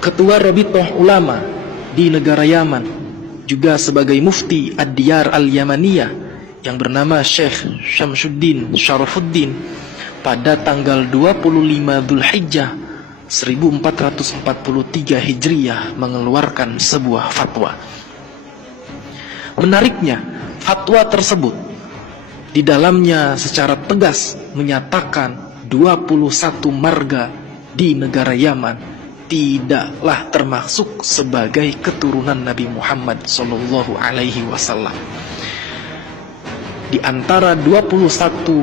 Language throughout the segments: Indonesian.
Ketua Rabithah Ulama di negara Yaman, juga sebagai mufti Ad-Diyar Al-Yamaniyah yang bernama Syekh Syamsuddin Syarafuddin, pada tanggal 25 Dzulhijjah 1443 Hijriyah mengeluarkan sebuah fatwa. Menariknya, fatwa tersebut di dalamnya secara tegas menyatakan 21 marga di negara Yaman tidaklah termasuk sebagai keturunan Nabi Muhammad SAW. Di antara 21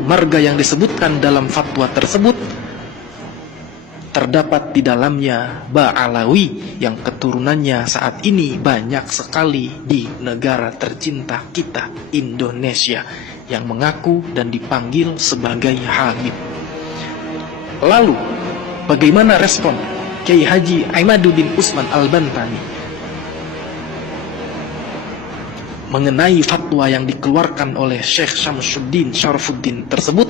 marga yang disebutkan dalam fatwa tersebut, terdapat di dalamnya Ba'alawi yang keturunannya saat ini banyak sekali di negara tercinta kita, Indonesia, yang mengaku dan dipanggil sebagai Habib. Lalu, bagaimana respon Kiai Haji Imaduddin Usman Al-Bantani mengenai fatwa yang dikeluarkan oleh Syekh Syamsuddin Syarafuddin tersebut?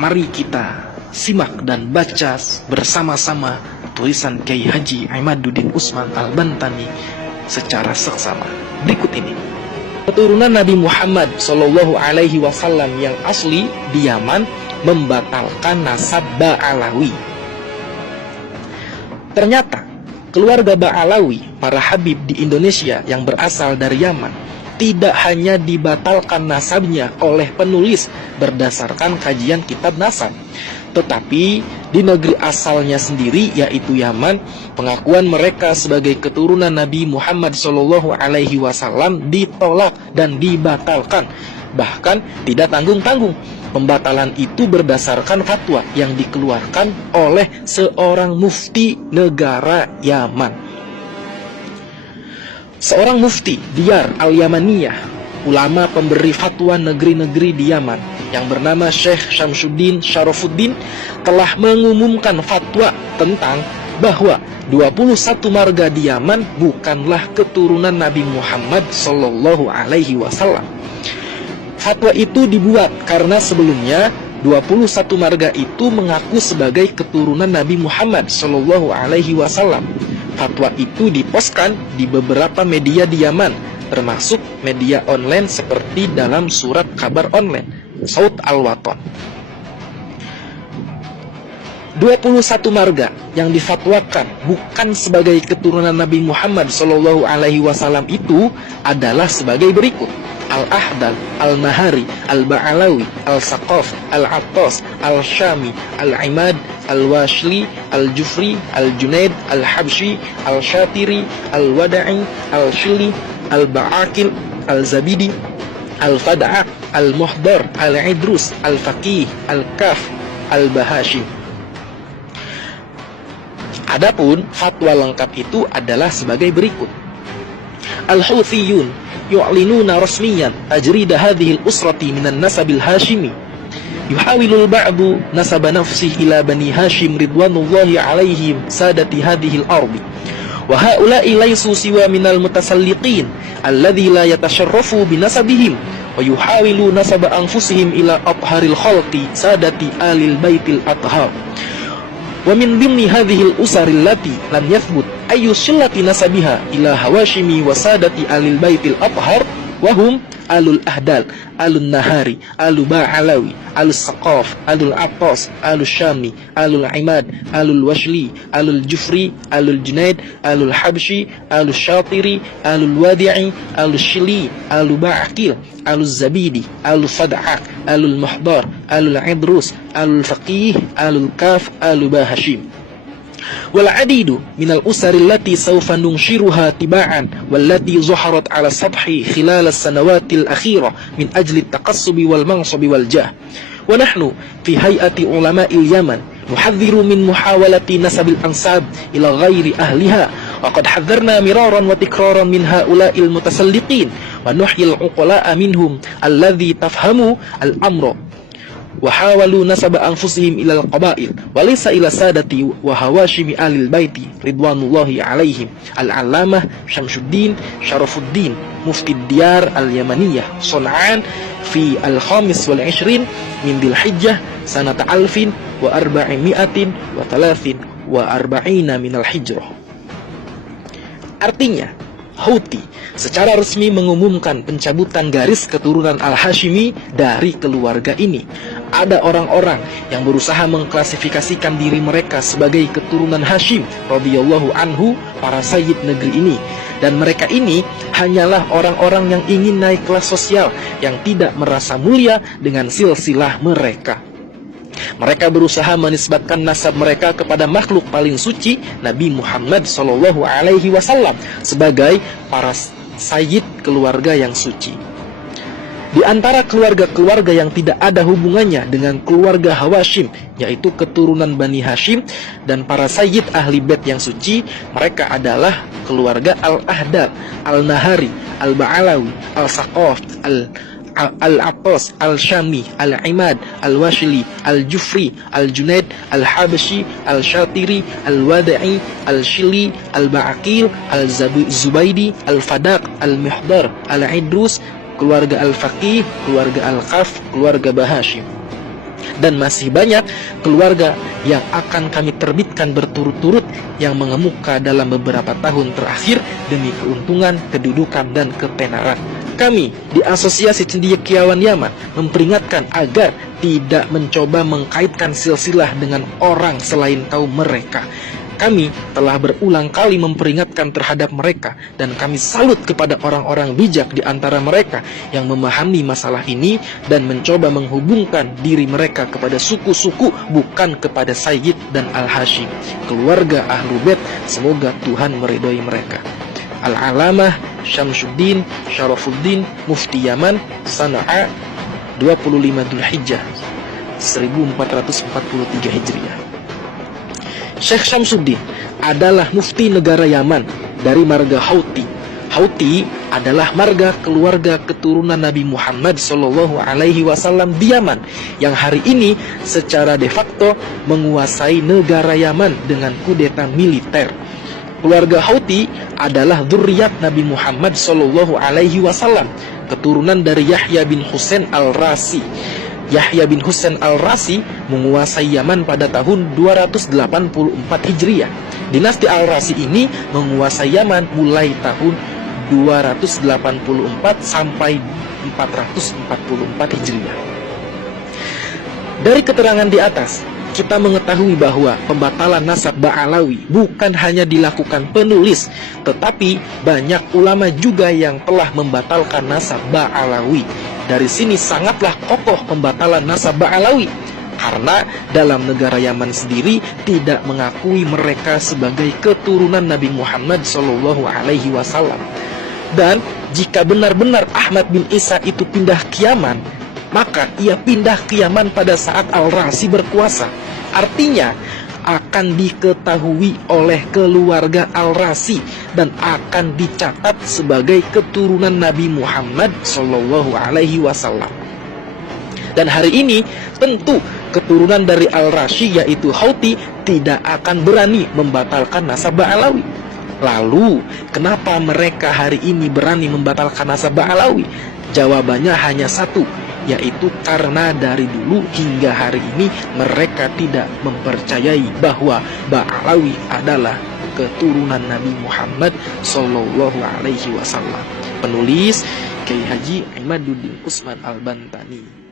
Mari kita simak dan baca bersama-sama tulisan Kiai Haji Imaduddin Usman Al-Bantani secara seksama berikut ini. Keturunan Nabi Muhammad SAW yang asli di Yaman membatalkan nasab Ba'alawi. Ternyata keluarga Ba'alawi, para Habib di Indonesia yang berasal dari Yaman, tidak hanya dibatalkan nasabnya oleh penulis berdasarkan kajian kitab nasab, tetapi di negeri asalnya sendiri, yaitu Yaman, pengakuan mereka sebagai keturunan Nabi Muhammad SAW ditolak dan dibatalkan. Bahkan tidak tanggung-tanggung. Pembatalan itu berdasarkan fatwa yang dikeluarkan oleh seorang mufti negara Yaman. Seorang mufti Diyar Al-Yamaniyah, ulama pemberi fatwa negeri-negeri di Yaman, yang bernama Syekh Syamsuddin Syarafuddin, telah mengumumkan fatwa tentang bahwa 21 marga di Yaman bukanlah keturunan Nabi Muhammad SAW. Fatwa itu dibuat karena sebelumnya 21 marga itu mengaku sebagai keturunan Nabi Muhammad SAW. Fatwa itu diposkan di beberapa media di Yaman, termasuk media online seperti dalam surat kabar online Saut Al-Watan. 21 marga yang difatwakan bukan sebagai keturunan Nabi Muhammad SAW itu adalah sebagai berikut: Al-Ahdal, Al-Nahari, Al-Ba'alawi, Al-Saqaf, Al-Attas, Al-Syami, Al-Imad, Al-Washli, Al-Jufri, Al-Junaid, Al-Habshi, Al-Shatiri, Al-Wada'i, Al-Shili, Al-Ba'akil, Al-Zabidi, Al-Fad'a, Al-Muhdar, Al-Idrus, Al-Faqih, Al-Kaf, Al-Bahashim. Adapun fatwa lengkap itu adalah sebagai berikut: Al-Houthiyun yu'linuna rasmiyan tajrida hadhihi al-usrati minan nasabil hashimi, yuhawilul ba'du nasaba nafsihi ila bani Hashim ridwanullahi alaihim sadati hadhihi al-ardi, wa haula'i laysu siwa minal mutasalliqin alladhi la yatasharrafu binasabihim wa yuhawilu nasaba anfusihim ila atharil khalqi sadati alil baitil athhar. Wa min dhimni hadhihi al-usari allati lam yathbut ayyu shillati nasabiha ila hawashimi wa sadati alil baitil athhar wa hum alul ahdal, alun nahari, alul ba'alawi, alul saqaf, alul attas, alul syami, alul imad, alul washli, alul jufri, alul junaid, alul habshi, alul shatiri, alul wadi'i, alul shili, alul ba'akil, alul zabidi, alul fad'ak, alul muhdar, alul idrus, alul faqih, alul kaf, alul bahashim. والعديد من الأسر التي سوف ننشرها تباعا والتي ظهرت على السطح خلال السنوات الأخيرة من أجل التقصب والمنصب والجاه. ونحن في هيئة علماء اليمن نحذر من محاولة نسب الأنساب إلى غير أهلها، وقد حذرنا مرارا وتكرارا من هؤلاء المتسلقين ونحيي العقلاء منهم الذي تفهموا الأمر وحاولوا نسب أنفسهم إلى القبائل وليس إلى سادة وهواشم آل البيت رضوان الله عليهم. العلامة شمسُدين شرفُدين مفتي الديار اليمنية صنعان في 25 من ذي الحجة سنة 1443 من الحجرة. Artinya, Houthi secara resmi mengumumkan pencabutan garis keturunan Al-Hashimi dari keluarga ini. Ada orang-orang yang berusaha mengklasifikasikan diri mereka sebagai keturunan Hashim radhiyallahu anhu, para sayyid negeri ini. Dan mereka ini hanyalah orang-orang yang ingin naik kelas sosial, yang tidak merasa mulia dengan silsilah mereka. Mereka berusaha menisbatkan nasab mereka kepada makhluk paling suci, Nabi Muhammad SAW, sebagai para sayyid keluarga yang suci. Di antara keluarga-keluarga yang tidak ada hubungannya dengan keluarga Hawashim, yaitu keturunan Bani Hashim dan para sayyid ahli bait yang suci, mereka adalah keluarga Al-Ahdab, Al-Nahari, Al-Ba'alawi, Al-Saqaf, Al-Attas, Al-Syami, Al-Imad, Al-Washili, Al-Jufri, Al-Junaid, Al-Habashi, Al-Shatiri, Al-Wada'i, Al-Shili, Al-Ba'aqil, Al-Zubaydi, Al-Fadaq, Al-Mihdar, Al-Idrus, keluarga Al-Faqih, keluarga Al-Qaf, keluarga Bahashim. Dan masih banyak keluarga yang akan kami terbitkan berturut-turut yang mengemuka dalam beberapa tahun terakhir demi keuntungan, kedudukan, dan ketenaran. Kami di Asosiasi Cendekiawan Yaman memperingatkan agar tidak mencoba mengkaitkan silsilah dengan orang selain kaum mereka. Kami telah berulang kali memperingatkan terhadap mereka, dan kami salut kepada orang-orang bijak di antara mereka yang memahami masalah ini dan mencoba menghubungkan diri mereka kepada suku-suku, bukan kepada Sayyid dan Al-Hashim, keluarga Ahlul Bait. Semoga Tuhan meridhoi mereka. Al-Alamah Syamsuddin Syarafuddin, Mufti Yaman, Sana'a, 25 Dzulhijjah 1443 Hijriah. Syekh Syamsuddin adalah mufti negara Yaman dari marga Houthi. Houthi adalah marga keluarga keturunan Nabi Muhammad SAW di Yaman, yang hari ini secara de facto menguasai negara Yaman dengan kudeta militer. Keluarga Houthi adalah dzurriyyat Nabi Muhammad SAW, keturunan dari Yahya bin Husain Al-Rasi. Yahya bin Husain Al-Rasi menguasai Yaman pada tahun 284 Hijriah. Dinasti Al-Rasi ini menguasai Yaman mulai tahun 284 sampai 444 Hijriah. Dari keterangan di atas, kita mengetahui bahwa pembatalan nasab Ba'alawi bukan hanya dilakukan penulis, tetapi banyak ulama juga yang telah membatalkan nasab Ba'alawi. Dari sini sangatlah kokoh pembatalan nasab Ba'alawi, karena dalam negara Yaman sendiri tidak mengakui mereka sebagai keturunan Nabi Muhammad SAW. Dan jika benar-benar Ahmad bin Isa itu pindah ke Yaman, maka ia pindah ke Yaman pada saat Al-Rasi berkuasa. Artinya akan diketahui oleh keluarga Al-Rasi dan akan dicatat sebagai keturunan Nabi Muhammad SAW. Dan hari ini tentu keturunan dari Al-Rasi, yaitu Houthi, tidak akan berani membatalkan nasab Ba'alawi. Lalu kenapa mereka hari ini berani membatalkan nasab Ba'alawi? Jawabannya hanya satu, yaitu karena dari dulu hingga hari ini mereka tidak mempercayai bahwa Ba'alawi adalah keturunan Nabi Muhammad SAW. Penulis Kiai Haji Imaduddin Utsman Al-Bantani.